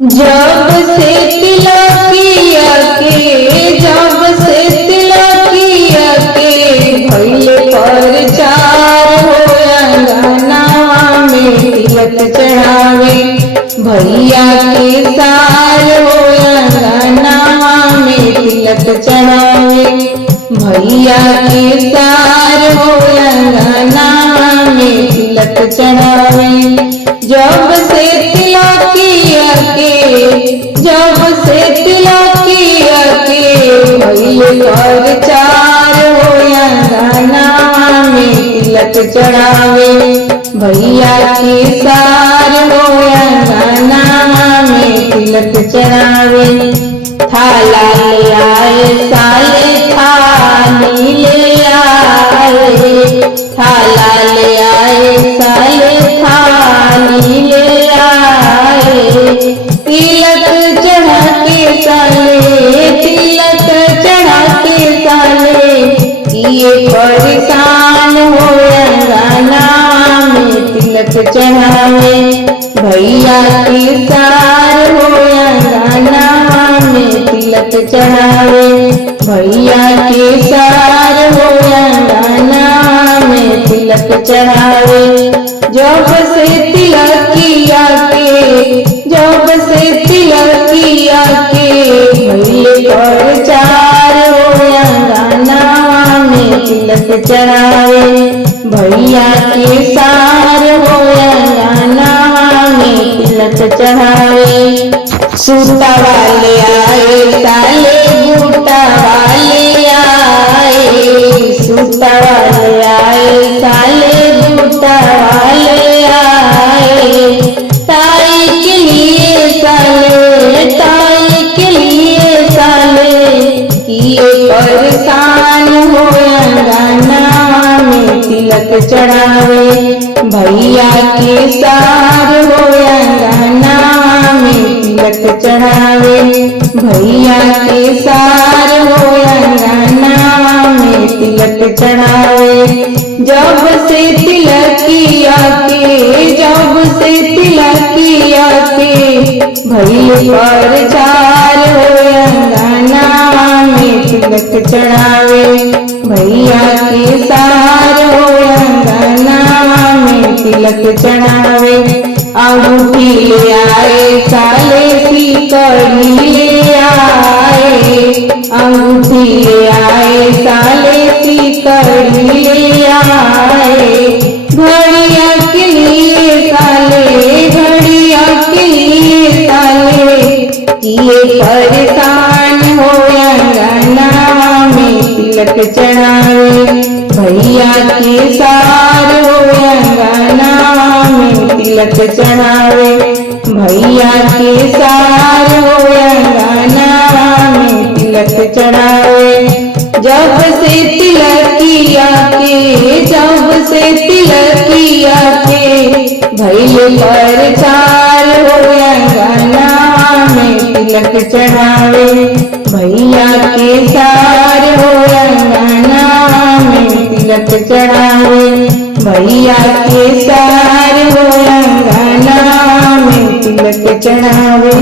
जब से तिलकिया के जब से तिलकिया के भइले प्रचार हो अंगनावा में तिलक चढ़ावे भैया के सार हो अंगनावा में तिलक चढ़ावे भैया के सार हो अंगनावा में तिलक चढ़ावे। जब से तिलकिया के जब से तिलकिया के भइले प्रचार हो अंगनावा में तिलक चढ़ावे भैया के सार हो अंगनावा में तिलक चढ़ावे। थाला ले आए साले थाली ले आए थाला ले आए साले थाली ले आए तिलक चढ़ा के साले तिलक चढ़ा के साले ये परेशान हो अंगनावा में तिलक चढ़ावे भैया के सार हो अंगनावा में तिलक चढ़ावे भैया के सार हो अंगनावा में तिलक चढ़ावे। जब से तिलकिया के जब से तिलकिया के भइले प्रचार हो अंगनावा में तिलक चढ़ावे भैया के सार हो अंगनावा में तिलक चढ़ावे। सूता वाले आए साले बूटा वाले आए सूता वाले आए साले बूटा वाले आए ताई के लिए साले ताई के लिए साले किए परेशान हो अंगनावा में तिलक चढ़ावे भैया के सार हो अंगनावा में तिलक चढ़ावे भैया के सार हो अंगनावा में तिलक चढ़ावे। जब से तिलकिया के जब से तिलकिया के भइले प्रचार हो अंगनावा में तिलक चढ़ावे भैया के सार हो अंगनावा में तिलक चढ़ावे। अंगूठी ले आए साले सिकड़ी ले आए अंगूठी ले आए साले सिकड़ी ले आए घड़िया के लिए साले घड़िया के लिए साले किए परेशान हो अंगनावा में तिलक चढ़ावे भैया के सार हो अंगनावा में तिलक चढ़ावे भैया के सार हो अंगनावा में तिलक चढ़ावे। जब से तिलकिया के जब से तिलकिया के भइले प्रचार हो अंगनावा में तिलक चढ़ावे भैया के सार हो अंगनावा में तिलक चढ़ावे भैया के सार हो अंगनावा में तिलक चढ़ावे।